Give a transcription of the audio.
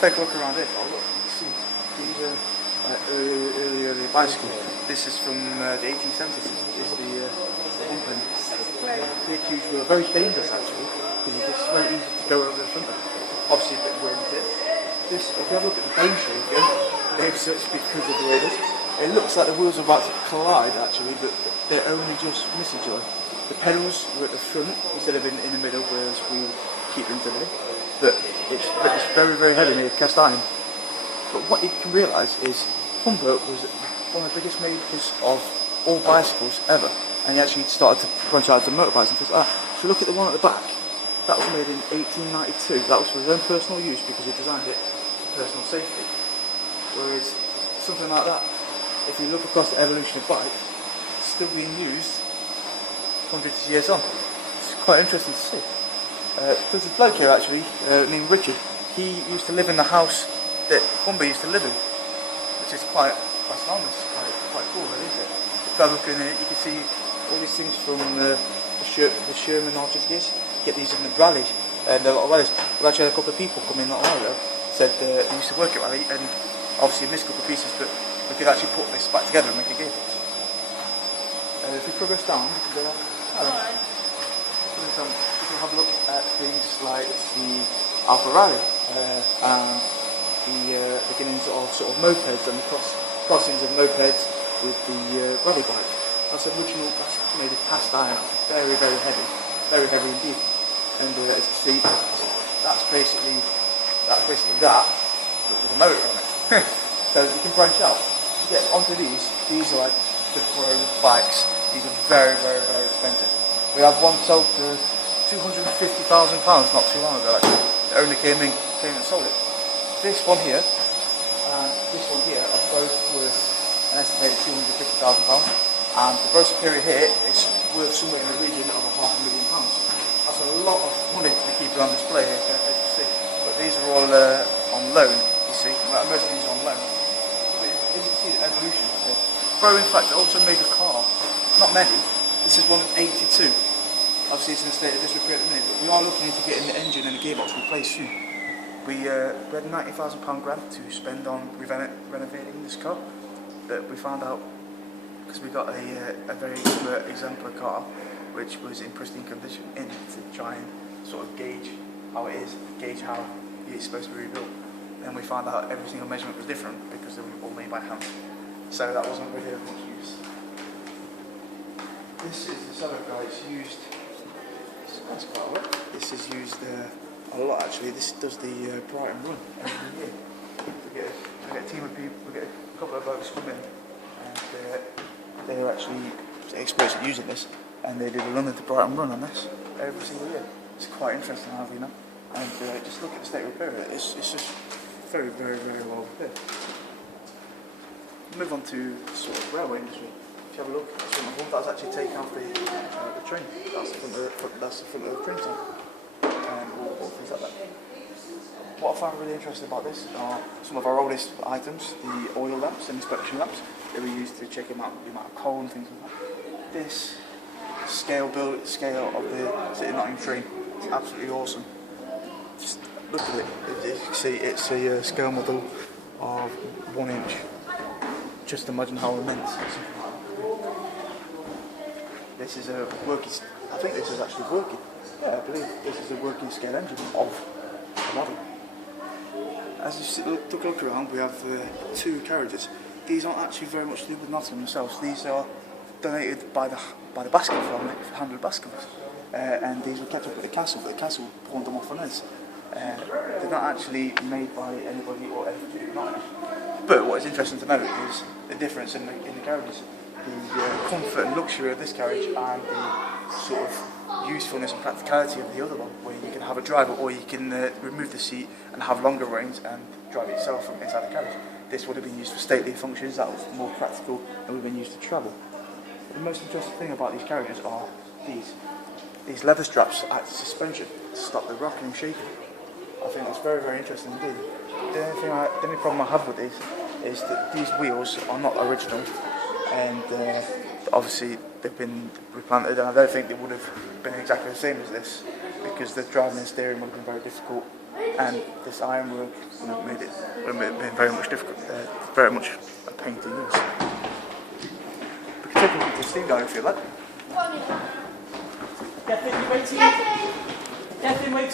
take a look around here. Oh look, you can see these are early bicycles. This is from the 1870s. It's the Wollaton Park. They're huge, very dangerous actually, because it's very easy to go over the front of it. Obviously a bit windy. This, if you have a look at the bone shape again, they've searched because of the way it is. It looks like the wheels are about to collide actually, but they're only just missing each other. The pedals were at the front instead of in the middle, whereas we keep them today. But it's very heavy made of cast iron. But what you can realise is Humber was one of the biggest makers of all bicycles ever, and he actually started to branch out to motorbikes and things like that. If you look at the one at the back, that was made in 1892. That was for his own personal use because he designed it for personal safety. Whereas something like that, if you look across the evolution of bike, it's still being used hundreds of years on. It's quite interesting to see. There's a bloke here actually named Richard. He used to live in the house that Humber used to live in, which is quite enormous, quite cool, really, isn't it? If I look in here, you can see all these things from the Sherman RGGs. Get these in the rally, and a lot of rallies. We actually had a couple of people come in not long ago, said they used to work at rally, and obviously missed a couple of pieces, but we could actually put this back together and make a gearbox. If we progress down, we can go we can have a look at things like the Alpha Rally and the beginnings of sort of mopeds and the crossings of mopeds with the rally bike. That's original. That's made of cast iron. Very heavy indeed. And as you can see, that's basically that, but with a motor on it. So you can branch out. To get onto these are like the pro bikes. These are very expensive. We have one sold for £250,000 not too long ago actually. The owner came and sold it. This one here and this one here are both worth an estimated £250,000, and the Gross Superior here is worth somewhere in the region of £500,000. That's a lot of money to keep it on display here, as you can see. But these are all on loan, you see. Most of these are on loan. But as you can see, the evolution here. Bro, in fact, also made a car. Not many. This is one of 82. Obviously, it's in a state of disrepair at the minute, but we are looking into getting the engine and the gearbox replaced soon. We had a £90,000 grant to spend on renovating this car, but we found out, because we got a very exemplar car, which was in pristine condition, to try and sort of gauge how it is, gauge how it's supposed to be rebuilt. And we found out every single measurement was different because they were all made by hand. So that wasn't really of much use. This is the cellar guy. It's used. That's quite a lot. This is used a lot actually. This does the Brighton run every year. We get a team of people. We get a couple of blokes come in, and they're actually experts at using this. And they do the run of the Brighton run on this every single year. It's quite interesting, you know. And just look at the state of repair. It's just very well repaired. Move on to the sort of railway industry. If you have a look, that's actually taken off the train. That's the front of the train side. And all things like that. What I find really interesting about this are some of our oldest items, the oil lamps and inspection lamps. They were used to check the amount of coal and things like that. This scale of the City Nottm train. It's absolutely awesome. Just look at it. As you can see, it's a scale model of 1 inch. Just imagine how immense. This is a working. I think this is actually working. Yeah, I believe this is a working scale engine of the model. As you see, look around, we have 2 carriages. These aren't actually very much to do with Nottm themselves. These are donated by the Baskin family, handled Baskervilles, and these were kept up at the castle, but the castle pawned them off on us. They're not actually made by anybody or anything to do with Nottm. But what is interesting to note is the difference in the carriages, the comfort and luxury of this carriage, and the sort of usefulness and practicality of the other one, where you can have a driver or you can remove the seat and have longer range and drive it yourself from inside the carriage. This would have been used for stately functions. That was more practical and would have been used to travel. The most interesting thing about these carriages are these leather straps act as suspension to stop the rocking and shaking. I think that's very interesting indeed. The only problem I have with these is that these wheels are not original, and obviously they've been replanted, and I don't think they would have been exactly the same as this, because the driving and steering would have been very difficult, and this ironwork made it very much difficult, very much a pain to use. We can take a look at the steam guard if you like. Gethin, you waiting? Gethin, waiting.